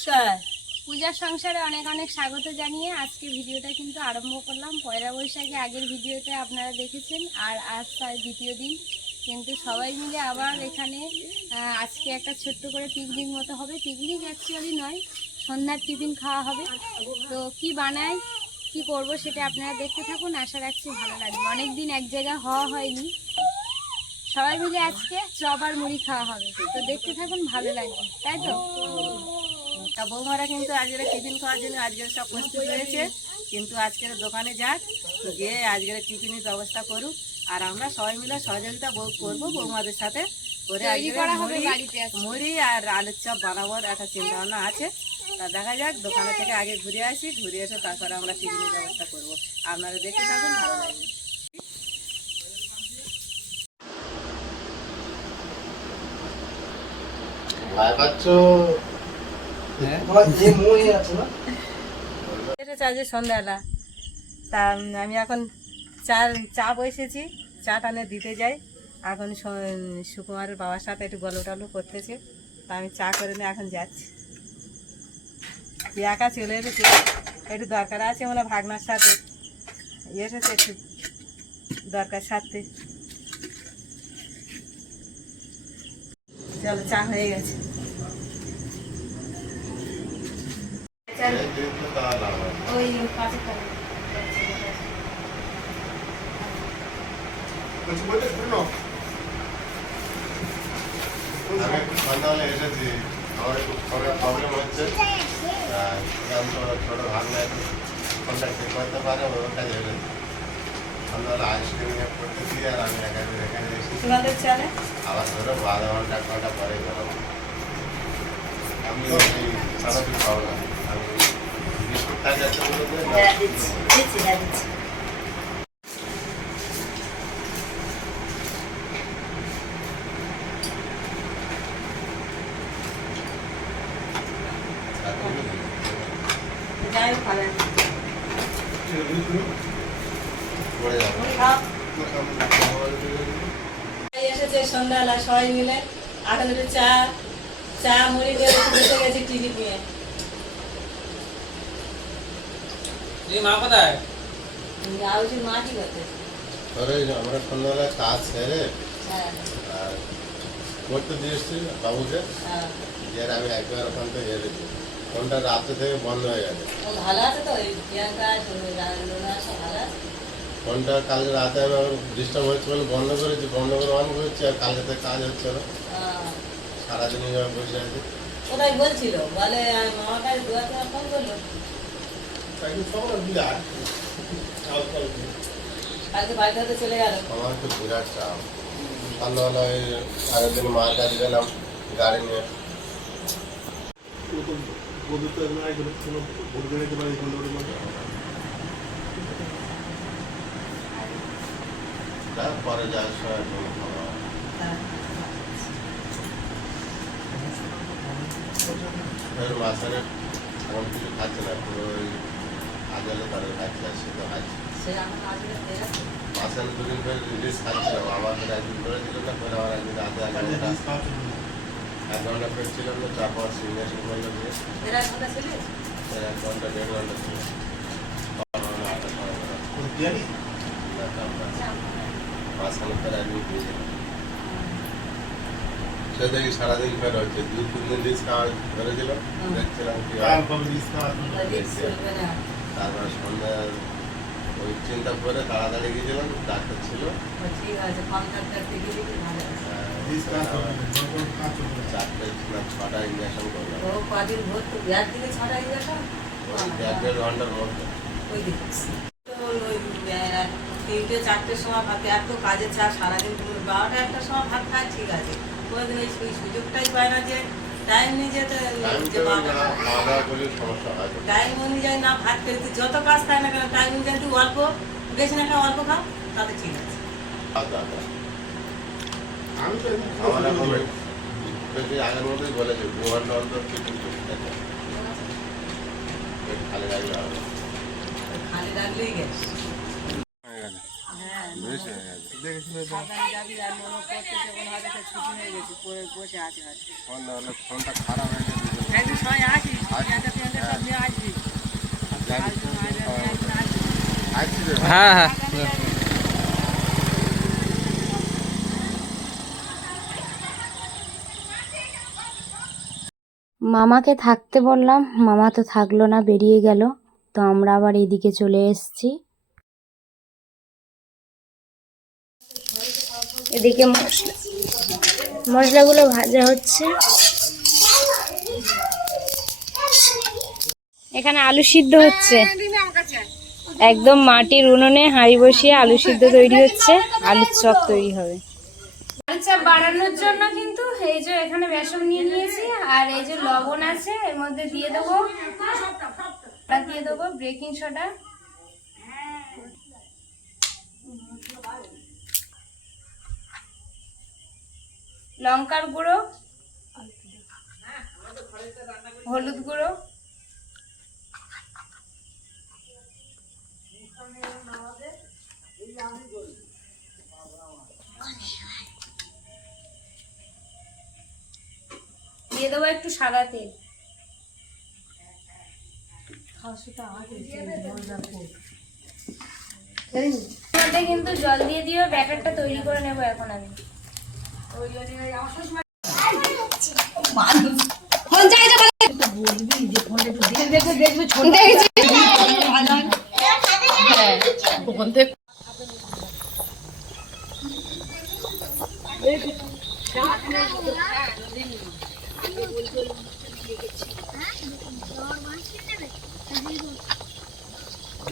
নমস্কার। পূজার সংসারে অনেক অনেক স্বাগত জানিয়ে আজকে ভিডিওটা কিন্তু আরম্ভ করলাম। পয়লা বৈশাখে আগের ভিডিওতে আপনারা দেখেছেন, আর আজ তার দ্বিতীয় দিন। কিন্তু সবাই মিলে আবার এখানে আজকে একটা ছোট্ট করে পিকনিক মতো হবে। পিকনিক অ্যাকচুয়ালি নয়, সন্ধ্যার টিফিন খাওয়া হবে। তো কি বানায়, কি করব সেটা আপনারা দেখতে থাকুন, আশা রাখছি ভালো লাগবে। অনেক দিন এক জায়গায় হওয়া হয়নি, সবাই মিলে আজকে চপ আর মুড়ি খাওয়া হবে। তো দেখতে থাকুন, ভালো লাগবে, তাই তো? তা বৌমারা কিন্তু আজকের টিফিন খাওয়ার জন্য আজকের সব প্রস্তুত হয়েছে, কিন্তু আজকের দোকানে যাক, গিয়ে আজকের টিফিনের ব্যবস্থা করুক, আর আমরা সবাই মিলে সহযোগিতা করবো বৌমাদের সাথে করে মুড়ি আর আলুর চপ বানাবার একটা চিন্তা ভাবনা আছে। তা দেখা যাক, দোকানে থেকে আগে ঘুরে আসি, ঘুরে এসে তারপরে আমরা টিফিনের ব্যবস্থা করবো। আপনারা দেখতে থাকুন, ভালো লাগবে। সন্ধ্যাবেলা তা আমি এখন চা বসেছি, চা টানে দিতে যাই। এখন সুকুমারের বাবার সাথে একটু গল্প টল্প করতেছে, তা আমি চা করে নিয়ে এখন যাচ্ছি। একা চলে এসেছে, একটু দরকার আছে মনে ভাগনার সাথে এসেছে, একটু দরকার সাথে। চলো, চা হয়ে গেছে। ওই পাশে সন্ধ্যাবেলা এসেছি, আমার একটু ফোনের প্রবলেম হচ্ছে, ছোটো ভাগনা একটু কন্ট্যাক্ট করতে পারে, ওর কাছে এসেছি। সন্ধ্যাবেলা আইসক্রিম করতেছি, আর আমি এখানে এসেছি। আবার ধরো আধা ঘন্টা 1 ঘন্টা পরে বেরোবো। আমি সারাদিন খাবো না, আমি বিস্কুট খাই যাচ্ছে এসেছে সন্ধ্যাবেলা সবাই মিলে, এখন একটু চা মুড়ি দিয়ে বসে গেছি টিভি নিয়ে। মা কোথায়? মা কি করতে? আমরা সন্ধ্যাবেলা কাজ সেরে আর করতে দিয়ে এসছি বাবুকে, আমি একবার ওখান থেকে এসেছি। ফোনটা রাত্রে থেকে বন্ধ হয়ে গেছে। ভালো আছে তো? ভালো আছে। ফোনটা কালকে রাতে আমি ডিস্টার্ব হচ্ছে বলে বন্ধ করেছি, বন্ধ করে অন করেছি, আর কালকে থেকে কাজ হচ্ছে না, সারাদিন এইভাবে বসে আছি। কোথায় বলছিল বলে মামার কাছে ফোন করলো, কালকে বাড়িতে হতে চলে গেল। আমার তো বিরাট চাপ। সন্ধ্যাবেলা ওই আগের দিন মার কাছে গেলাম গাড়ি নিয়ে। পরে যাওয়ার সময় মাঝখানে এমন কিছু খাচ্ছে না, পুরো ওই আজলে তারা খাচ্ছে, আর সে তো খাচ্ছে। মাঝখানে 2 দিন করে রিলিজ খাচ্ছিলাম, আমার ফের একদিন করে দিল না, ফের আমার একদিন রাতে 1 ঘন্টা ফেরছিলাম না, তারপর সিগনেচার করলো দিয়ে 1 ঘন্টা ছিল, 1 ঘন্টা 1.5 ঘন্টা ছিল। মাঝখানে ফের একদিন দিয়ে দিলাম, সে দেখি সারাদিন ফের হচ্ছে। 2-3 দিন রিস্ক খাওয়া ধরেছিল, দেখছিলাম কি তারপরে সন্ধ্যা ওই চিন্তা করে তাড়াতাড়ি গিয়েছিলাম, ডাক্তার ছিল। 4-6টা ইঞ্জেকশন করলাম, 1.5 ঘন্টার মধ্যে। 3-4টের সময় ভাত, এত কাজের চাপ সারাদিন, 12টা-1টার সময় ভাত খায়, ঠিক আছে। কোনোদিন এই সুযোগটাই পায় না যে টাইম নিজে টাইম অনুযায়ী না ভাত খেতে, যত কাজ খায় না কেন টাইম অনুযায়ী তুই অল্প বেশি না অল্প খাও, তাতে ঠিক আছে। আগের মধ্যেই বলেছে 2 ঘন্টা অন্তর খালি রাখলে হবে, খালি রাখলেই গেছে। ফোনটা খারাপ হয়ে গেছে। হ্যাঁ হ্যাঁ মামাকে থাকতে বললাম, মামা তো থাকলো না, বেরিয়ে গেল। তো আমরা আবার এদিকে চলে এসেছি। এদিকে মশলাগুলো ভাজা হচ্ছে। এখানে আলু সিদ্ধ হচ্ছে, একদম মাটির উনুনে হাঁড়ি বসিয়ে আলু সিদ্ধ তৈরি হচ্ছে, আলুর চপ তৈরি হবে। আলুর চপ বানানোর জন্য কিন্তু এই যে এখানে বেসন নিয়ে নিয়েছি, আর এই যে লবণ আছে, এর মধ্যে দিয়ে দেবো বেকিং সোডা, লঙ্কার গুঁড়ো, হলুদ গুঁড়ো, দিয়ে দেবো একটু সাদা তেল। কিন্তু জল দিয়ে দিও, ব্যাটারটা তৈরি করে নেবো এখন আমি।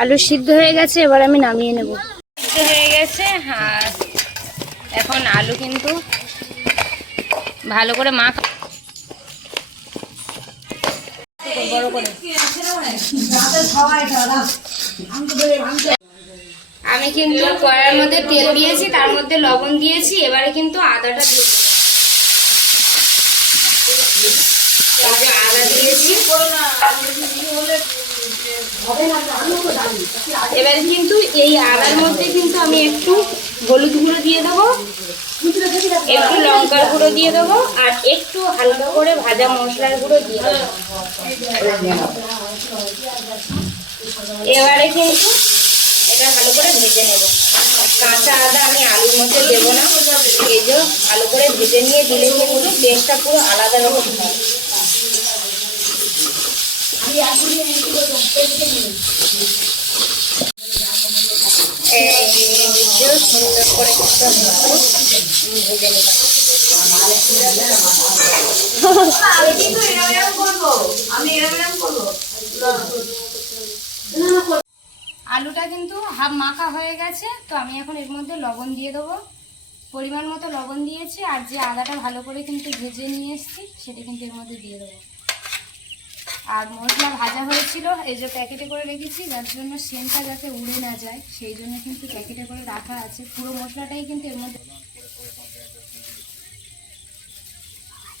আলু সিদ্ধ হয়ে গেছে, এবার আমি নামিয়ে নেব। সিদ্ধ হয়ে গেছে, আর এখন আলু কিন্তু ভালো করে বড় করে আমি কিন্তু কড়াইয়ের মধ্যে তেল দিয়েছি, তার মধ্যে লবণ দিয়েছি। এবারে কিন্তু আদাটা দিয়ে দেবো। আদা দিয়েছি, এবারে কিন্তু এই আদার মধ্যে কিন্তু আমি একটু হলুদ গুঁড়ো দিয়ে দেবো, একটু লঙ্কার গুঁড়ো দিয়ে দেবো, আর একটু হালকা করে ভাজা মশলার গুঁড়ো দিয়ে দেবো। এবারে কিন্তু এটা ভালো করে ভেজে নেব। কাঁচা আদা আমি আলুর মধ্যে দেবো না, এই যে ভালো করে ভেজে নিয়ে দিলে কিন্তু টেস্টটা পুরো আলাদা রকম হয়। সুন্দর করে ভেজে নিলাম। আলুটা কিন্তু হাফ মাখা হয়ে গেছে, তো আমি এখন এর মধ্যে লবণ দিয়ে দেবো। পরিমাণ মতো লবণ দিয়েছি, আর যে আদাটা ভালো করে কিন্তু ভেজে নিয়ে এসেছি সেটা কিন্তু এর মধ্যে দিয়ে দেবো। আর মশলা ভাজা হয়েছিল, এই যে প্যাকেটে করে রেখেছি, যার জন্য সেন্টটা যাতে উড়ে না যায় সেই জন্য কিন্তু প্যাকেটে করে রাখা আছে। পুরো মশলাটাই কিন্তু এর মধ্যে।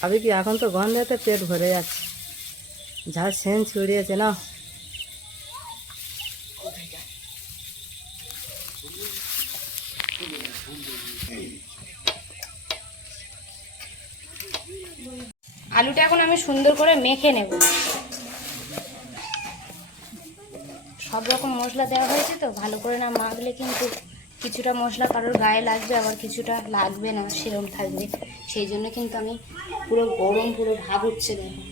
ভাবি কি এখন তো গন্ধেতে পেট ভরে যাচ্ছে, যা সেন্ট ছড়িয়েছে না। আলুটা এখন আমি সুন্দর করে মেখে নেব। সব রকম মশলা দেওয়া হয়েছে, তো ভালো করে না মাখলে কিন্তু কিছুটা মশলা কারোর গায়ে লাগবে, আবার কিছুটা লাগবে না, সেরকম থাকবে। সেই জন্য কিন্তু আমি পুরো গরম, পুরো ভাব উঠছে দেখো।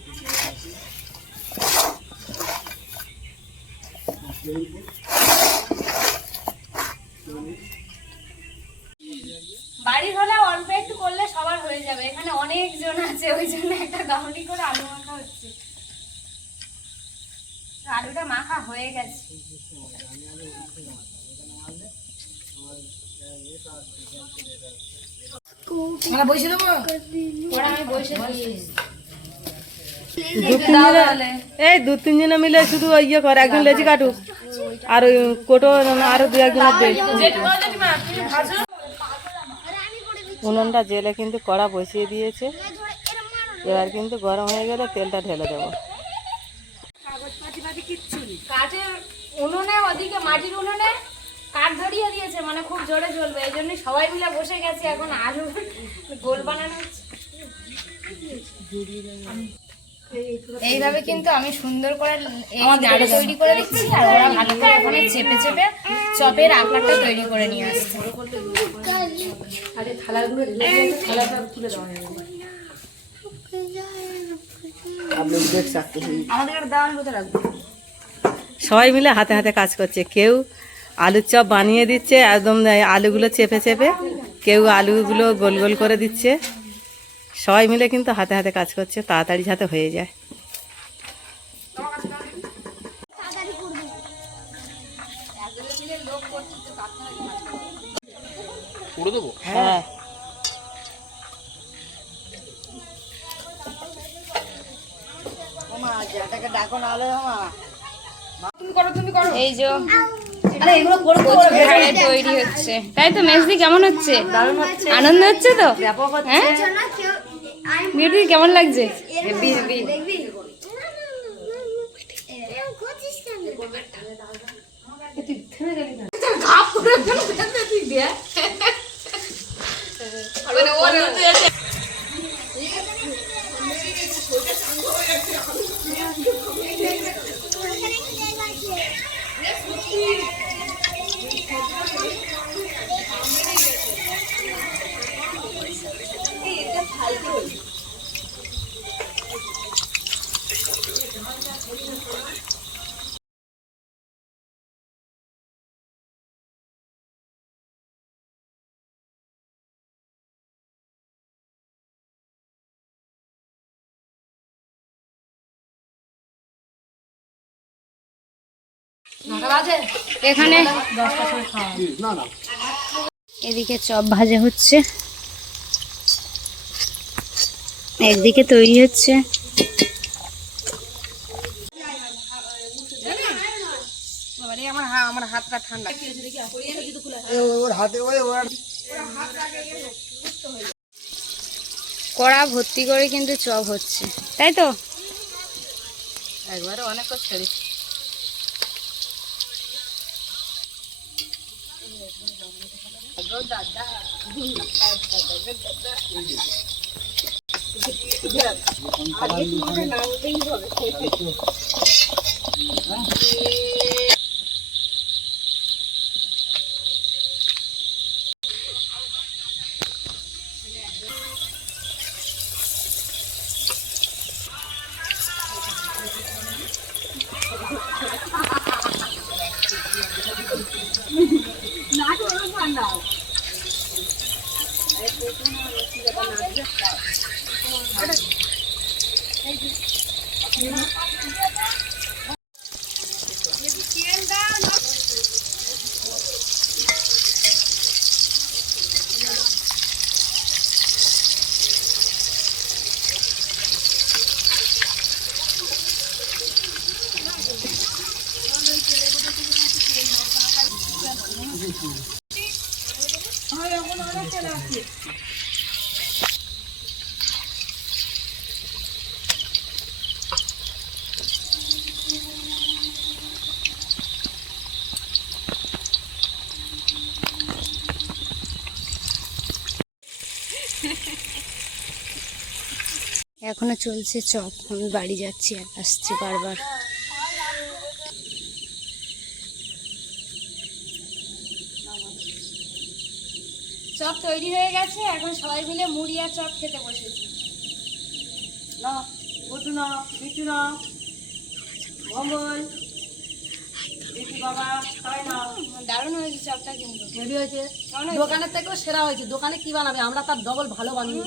বাড়ি হলে অল্প একটু করলে সবার হয়ে যাবে, এখানে অনেক জন আছে, ওই জন্য একটা গামলি করে আলু মাখা হচ্ছে। আলুটা মাখা হয়ে গেছে। এই দু তিনজনে মিলে শুধু ইয়ে করে, একজন লেচি কাটুক, আর ওই কোটো আরো দু একজনের দেখ। উনুনটা জেলে কিন্তু কড়া বসিয়ে দিয়েছে, এবার কিন্তু গরম হয়ে গেলে তেলটা ঢেলে দেবো। কাঠের উনুনে, ওদিকে মাটির উনুনে কাঠ ধরিয়ে দিয়েছে, মানে খুব জোরে জ্বলবে, এই জন্য সবাই মিলে বসে গেছে। এখন আলু গোল বানানো হচ্ছে। এইভাবে কিন্তু আমি সুন্দর করে এই নাড়ু তৈরি করে দিচ্ছি, আর ওরা ভালো করে ওখানে চেপে চেপে চপের আকারটা তৈরি করে নিয়ে আসছে। সবাই মিলে হাতে হাতে কাজ করছে, কেউ আলুর চপ বানিয়ে দিচ্ছে একদম আলুগুলো চেপে চেপে, কেউ আলুগুলো গোল গোল করে দিচ্ছে। সবাই মিলে কিন্তু হাতে হাতে কাজ করছে, তাড়াতাড়ি যাতে হয়ে যায়। হ্যাঁ, এই যে কচুঘাড়ে তৈরি হচ্ছে, তাই তো? মেজদি কেমন হচ্ছে? আনন্দ হচ্ছে তো? হ্যাঁ, বিউটি কেমন লাগছে? এখানে এদিকে চপ ভাজা হচ্ছে, একদিকে তৈরি হচ্ছে। আমার হাতটা ঠান্ডা। কড়া ভর্তি করে কিন্তু চপ হচ্ছে, তাই তো? একবারে অনেক কষ্ট। এখনো চলছে চপ, আমি বাড়ি যাচ্ছি আর আসছি বারবার। চপ তৈরি হয়ে গেছে, এখন সবাই মিলে মুড়ি আর চপ খেতে বসেছি। না বটু না, বিটু না, মঙ্গল, বিটু বাবা, সবাই না। দারুণ হয়েছে চপটা, কিন্তু হেভি হয়েছে, দোকানের থেকেও সেরা হয়েছে। দোকানে কি বানাবে, আমরা তার ডবল ভালো বানিয়ে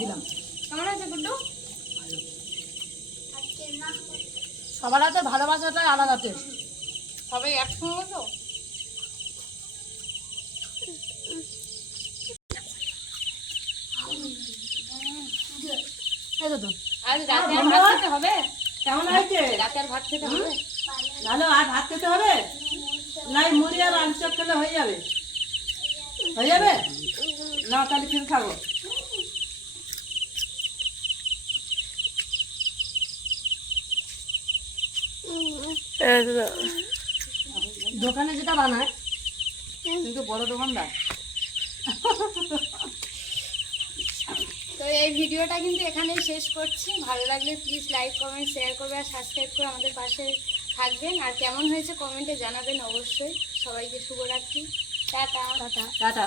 দিলাম। কেমন হয়েছে গুড্ডু? সবার হাতে ভালোবাসাটাই আলাদা টেস্ট। সবাই একসঙ্গে তো। আজ রাতে আর ভাত খেতে হবে? কেমন হয়েছে? রাতে আর ভাত খেতে হবে? ভালো, আর ভাত খেতে হবে? নাই মুড়ি আর আলু চপ খেলে হয়ে যাবে। হয়ে যাবে না? তাহলে ফিরে খাবো। দোকানে যেটা বানায়, কিন্তু বড় দোকানদার। তো এই ভিডিওটা কিন্তু এখানেই শেষ করছি। ভালো লাগলে প্লিজ লাইক কমেন্ট শেয়ার করবে আর সাবস্ক্রাইব করে আমাদের পাশে থাকবেন। আর কেমন হয়েছে কমেন্টে জানাবেন অবশ্যই। সবাইকে শুভরাত্রি, টাটা। টাটা।